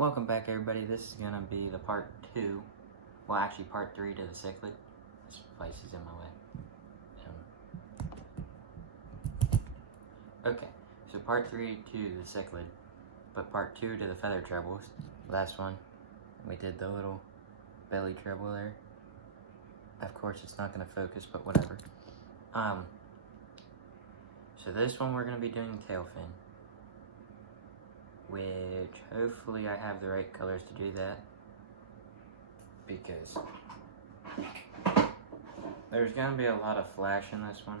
Welcome back, everybody. This is gonna be the part 2, well actually part 3 to the cichlid. This device is in my way. Okay, so part 3 to the cichlid, but part 2 to the feather trebles. Last one, we did the little belly treble there. Of course it's not gonna focus, but whatever. So this one we're gonna be doing tail fin, which hopefully I have the right colors to do that, because there's gonna be a lot of flash in this one,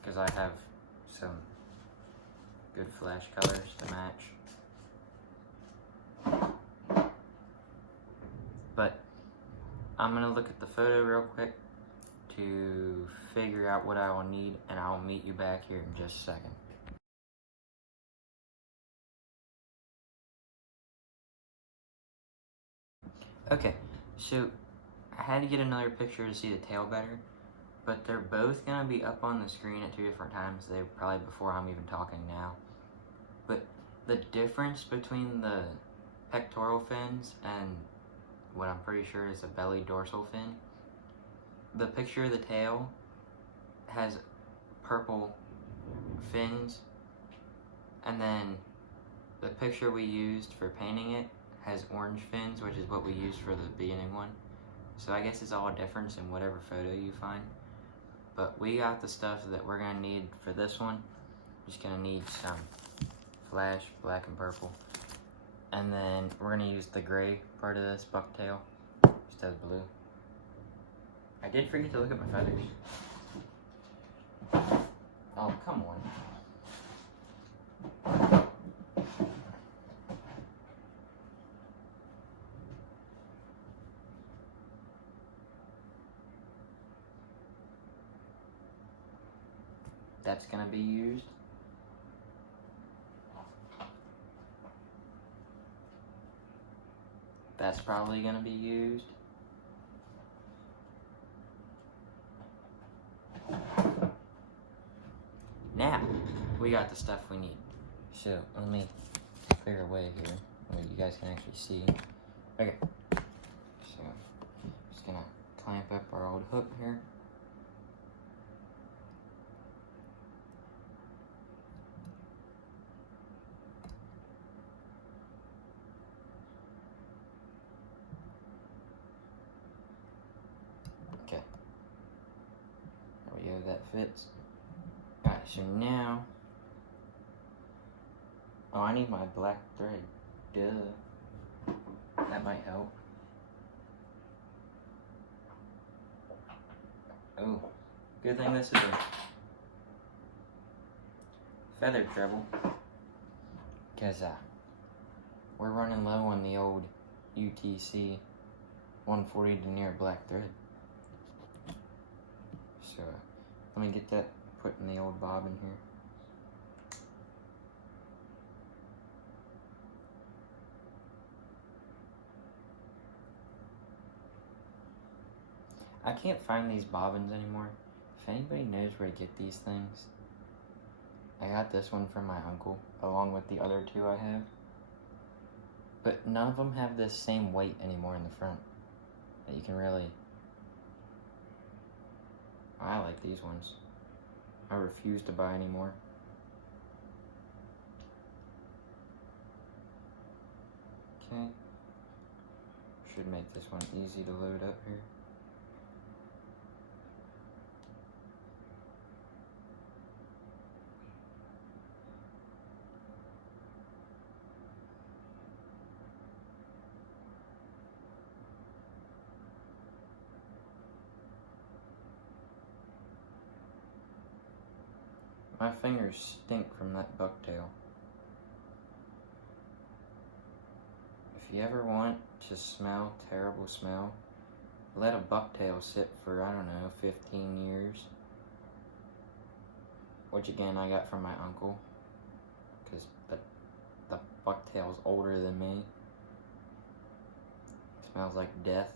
because I have some good flash colors to match. But I'm gonna look at the photo real quick to figure out what I will need, and I'll meet you back here in just a second. Okay, so I had to get another picture to see the tail better, but they're both gonna be up on the screen at 2 different times. They're probably before I'm even talking now. But the difference between the pectoral fins and what I'm pretty sure is the belly dorsal fin, the picture of the tail has purple fins, and then the picture we used for painting it has orange fins, which is what we used for the beginning one. So I guess it's all a difference in whatever photo you find. But we got the stuff that we're gonna need for this one. Just gonna need some flash, black and purple. And then we're gonna use the gray part of this bucktail instead of blue. I did forget to look at my feathers. Oh, come on. That's gonna be used. That's probably gonna be used. Now, we got the stuff we need. So, let me clear away here where you guys can actually see. Okay, so, just gonna clamp up our old hook here. Okay, there we go, that fits. Alright, so now, oh, I need my black thread, duh. That might help. Oh, good thing this is a feather treble, because we're running low on the old UTC 140 denier black thread. So let me get that put in the old bobbin here. I can't find these bobbins anymore. If anybody knows where to get these things, I got this one from my uncle, along with the other 2 I have. But none of them have this same weight anymore in the front that you can really... I like these ones. I refuse to buy anymore. Okay. Should make this one easy to load up here. My fingers stink from that bucktail. If you ever want to smell terrible smell, let a bucktail sit for, I don't know, 15 years. Which again, I got from my uncle, because the bucktail's older than me. It smells like death.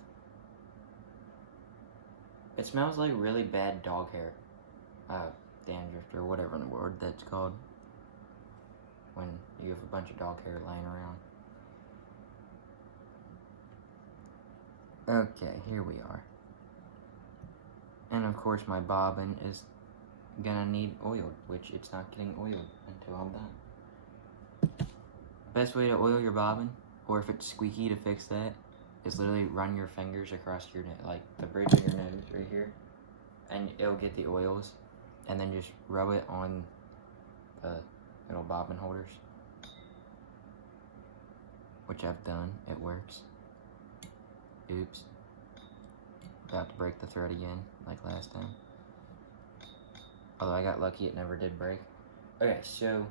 It smells like really bad dog hair. Dandruff or whatever in the word that's called. when you have a bunch of dog hair laying around. Okay, here we are. And of course my bobbin is gonna need oiled, which it's not getting oiled until I'm done. Best way to oil your bobbin, or if it's squeaky to fix that, is literally run your fingers across your neck, like the bridge of your nose right here, and it'll get the oils, and then just rub it on the little bobbin holders, which I've done. It works. Oops. About to break the thread again, like last time. Although I got lucky, it never did break. Okay, so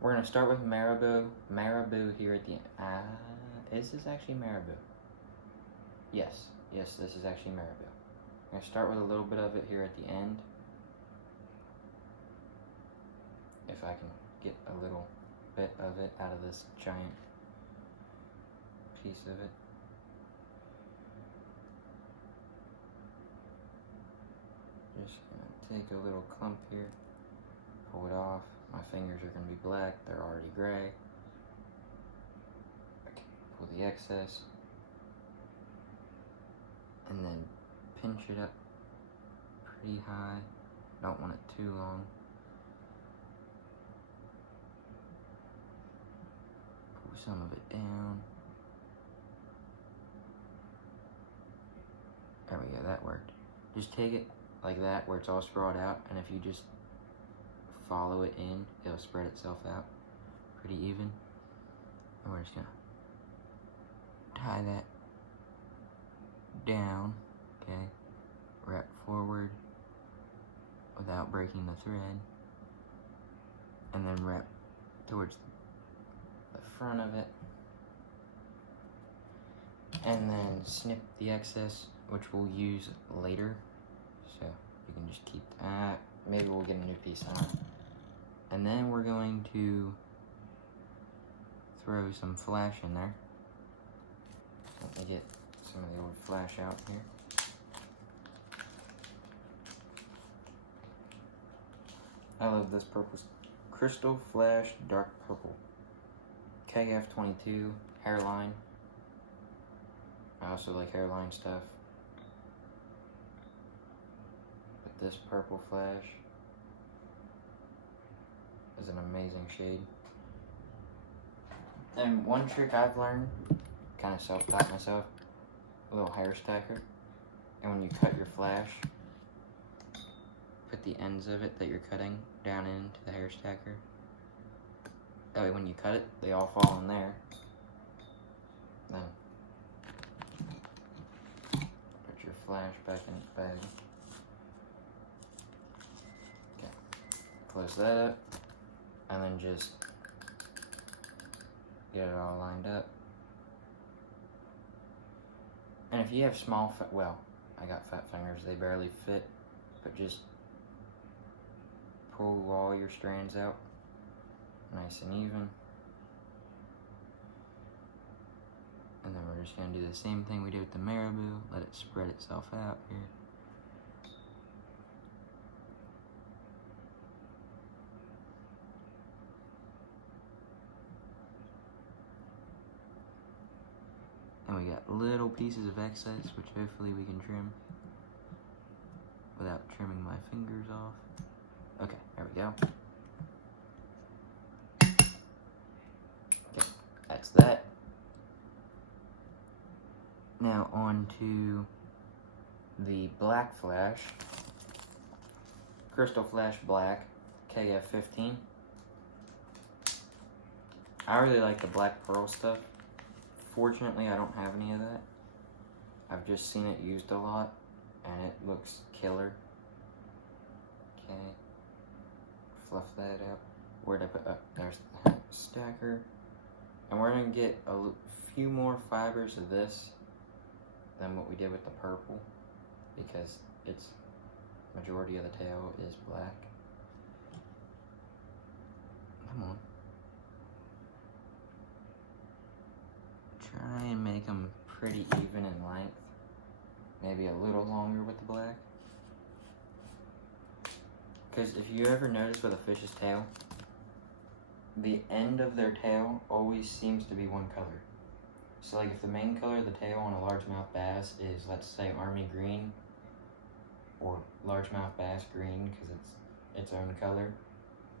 we're gonna start with Marabou. Marabou here at the end. Is this actually Marabou? Yes, this is actually Marabou. I'm gonna start with a little bit of it here at the end. If I can get a little bit of it out of this giant piece of it. Just gonna take a little clump here, pull it off. My fingers are gonna be black, they're already gray. Okay, pull the excess, and then pinch it up pretty high. Don't want it too long. Pull some of it down. There we go, that worked. Just take it like that, where it's all sprawled out, and if you just follow it in, it'll spread itself out pretty even. And we're just gonna tie that down, okay? Wrap forward without breaking the thread, and then wrap towards the front of it, and then snip the excess, which we'll use later. So you can just keep that. Maybe we'll get a new piece on. And then we're going to throw some flash in there. Let me get some of the old flash out here. I love this purple. Crystal Flash Dark Purple. KF22 hairline. I also like hairline stuff. But this purple flash is an amazing shade. And one trick I've learned, kind of self-taught myself, a little hair stacker. And when you cut your flash, put the ends of it that you're cutting down into the hair stacker. That way when you cut it, they all fall in there. Then put your flash back in its bag. Okay, close that up, and then just get it all lined up. And if you have small, well, I got fat fingers, they barely fit, but just pull all your strands out, nice and even. And then we're just gonna do the same thing we did with the Marabou, let it spread itself out here. And we got little pieces of excess, which hopefully we can trim without trimming my fingers off. Okay, there we go. Okay, that's that. Now on to the black flash. Crystal Flash Black, KF15. I really like the black pearl stuff. Fortunately, I don't have any of that. I've just seen it used a lot, and it looks killer. Okay, fluff that out. Where'd I put, oh, there's the stacker. And we're gonna get a few more fibers of this than what we did with the purple, because its majority of the tail is black. Come on. Try and make them pretty even in length. Maybe a little longer with the black. Because if you ever notice with a fish's tail, the end of their tail always seems to be one color. So like if the main color of the tail on a largemouth bass is, let's say, army green, or largemouth bass green because it's its own color,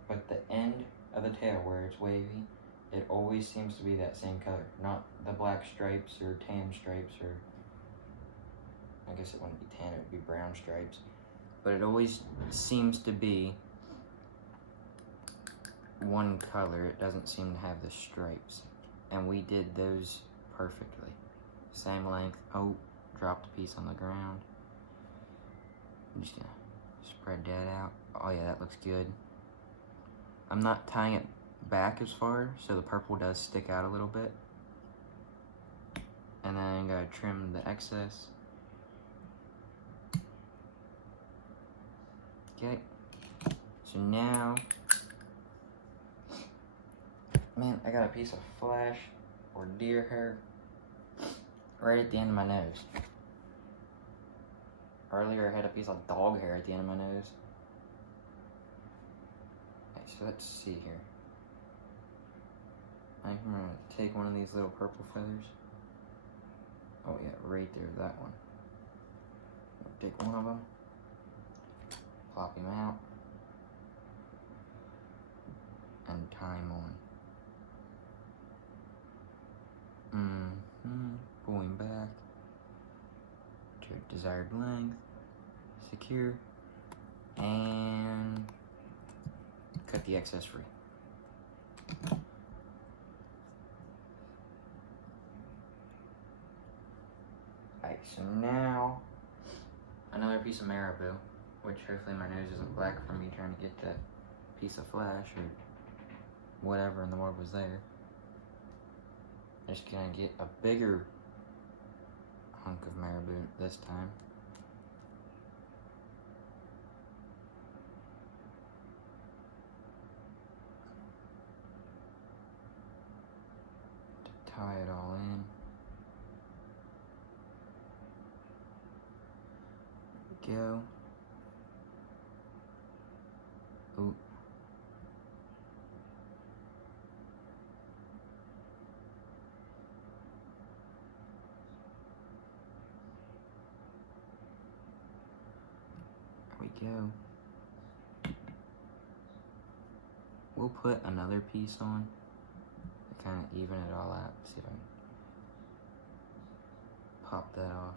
but the end of the tail where it's wavy, it always seems to be that same color, not the black stripes or tan stripes, or I guess it wouldn't be tan, it would be brown stripes, but it always seems to be one color. It doesn't seem to have the stripes, and we did those perfectly. Same length. Oh, dropped a piece on the ground. I'm just gonna spread that out. Oh yeah, that looks good. I'm not tying it back as far, so the purple does stick out a little bit. And then I'm gonna trim the excess. Okay, so now, man, I got a piece of flash or deer hair right at the end of my nose. Earlier I had a piece of dog hair at the end of my nose. Okay, so let's see here. I'm gonna take one of these little purple feathers. Oh yeah, right there, that one. Take one of them, plop him out, and tie him on. Pull him back to desired length, secure, and cut the excess free. Alright, so now another piece of marabou, which hopefully my nose isn't black from me trying to get that piece of flash or whatever in the world was there. Just gonna get a bigger hunk of marabou this time. To tie it all in. There we go. Ooh. Go. We'll put another piece on to kind of even it all out. See if I can pop that off.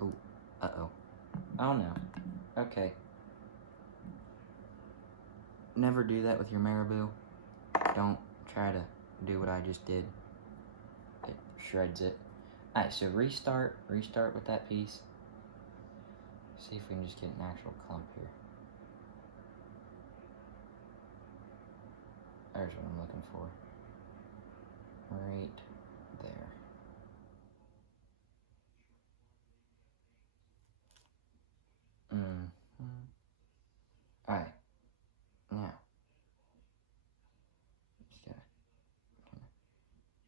Oh, uh-oh. Oh no. Okay. Never do that with your marabou. Don't try to do what I just did. It shreds it. Alright, so restart with that piece. See if we can just get an actual clump here. There's what I'm looking for. Right there. Alright. Now. Just gotta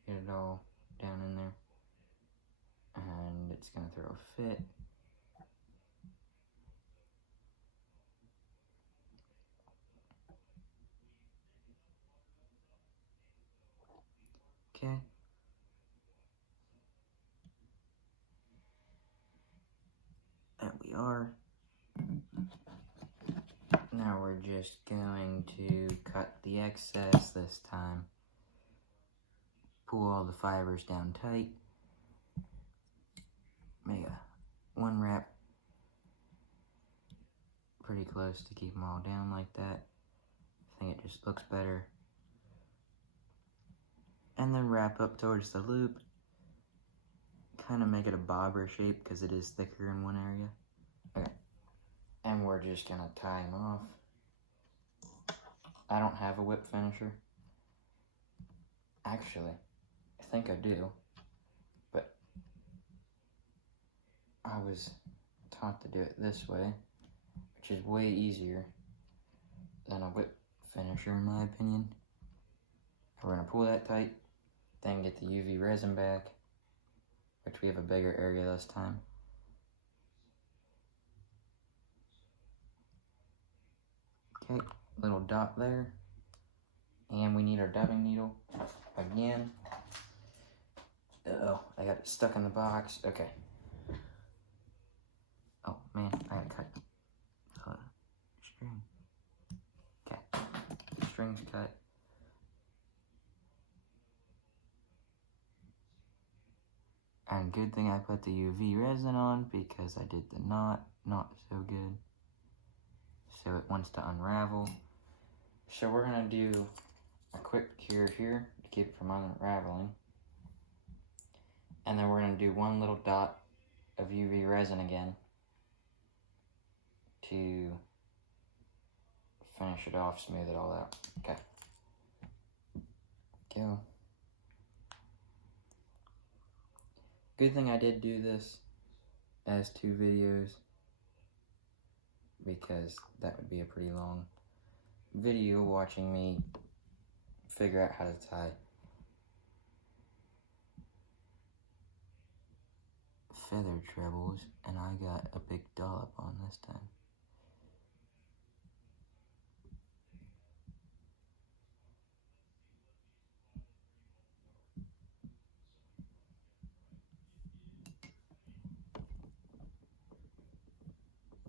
get it all down in there. And it's gonna throw a fit. Okay. There we are. Now we're just going to cut the excess this time. Pull all the fibers down tight. Make one wrap pretty close to keep them all down like that. I think it just looks better. And then wrap up towards the loop. Kind of make it a bobber shape because it is thicker in one area. Okay. And we're just gonna tie them off. I don't have a whip finisher. Actually, I think I do. But I was taught to do it this way, which is way easier than a whip finisher in my opinion. We're gonna pull that tight, then get the UV resin back, which we have a bigger area this time. Okay, little dot there. And we need our dubbing needle again. Uh-oh, I got it stuck in the box. Okay. Oh man, I gotta cut string. Okay, string's cut. And good thing I put the UV resin on because I did the knot not so good. So it wants to unravel. So we're gonna do a quick cure here to keep it from unraveling. And then we're gonna do one little dot of UV resin again to finish it off, smooth it all out. Okay. Go. Good thing I did do this as 2 videos because that would be a pretty long video watching me figure out how to tie feather trebles, and I got a big dollop on this time.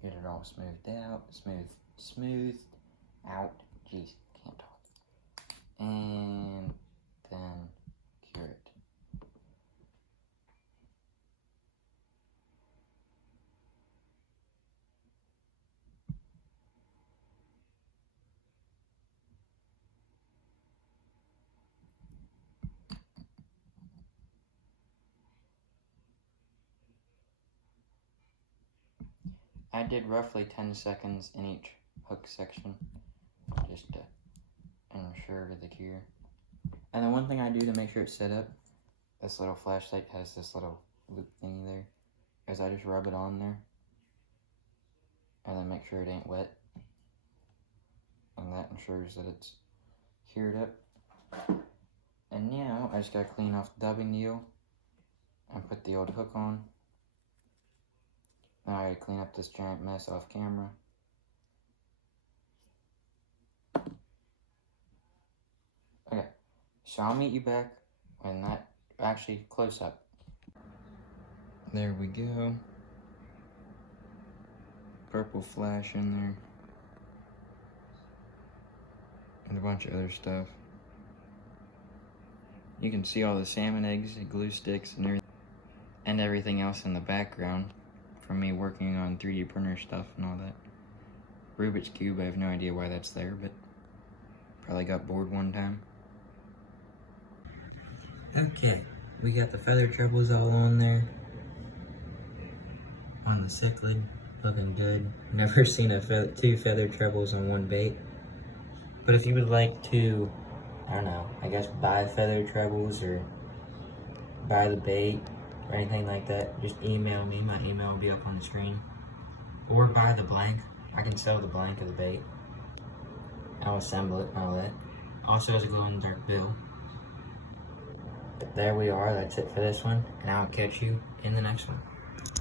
Get it all smoothed out, smoothed out. Jeez, can't talk. And then cure it. I did roughly 10 seconds in each hook section, just to ensure the cure. And then one thing I do to make sure it's set up, this little flashlight has this little loop thingy there, is I just rub it on there, and then make sure it ain't wet. And that ensures that it's cured up. And now I just gotta clean off the dubbing needle and put the old hook on. Now I gotta clean up this giant mess off camera. Okay, so I'll meet you back when that actually close up. There we go. Purple flash in there. And a bunch of other stuff. You can see all the salmon eggs, glue sticks, and everything else in the background from me working on 3D printer stuff and all that. Rubik's Cube, I have no idea why that's there, but probably got bored one time. Okay, we got the feather trebles all on there. On the cichlid, looking good. Never seen two feather trebles on one bait. But if you would like to, I don't know, I guess buy feather trebles or buy the bait or anything like that, just email me. My email will be up on the screen. Or buy the blank. I can sell the blank of the bait. I'll assemble it and all that. Also has a glow-in-the-dark bill. But there we are. That's it for this one. And I'll catch you in the next one.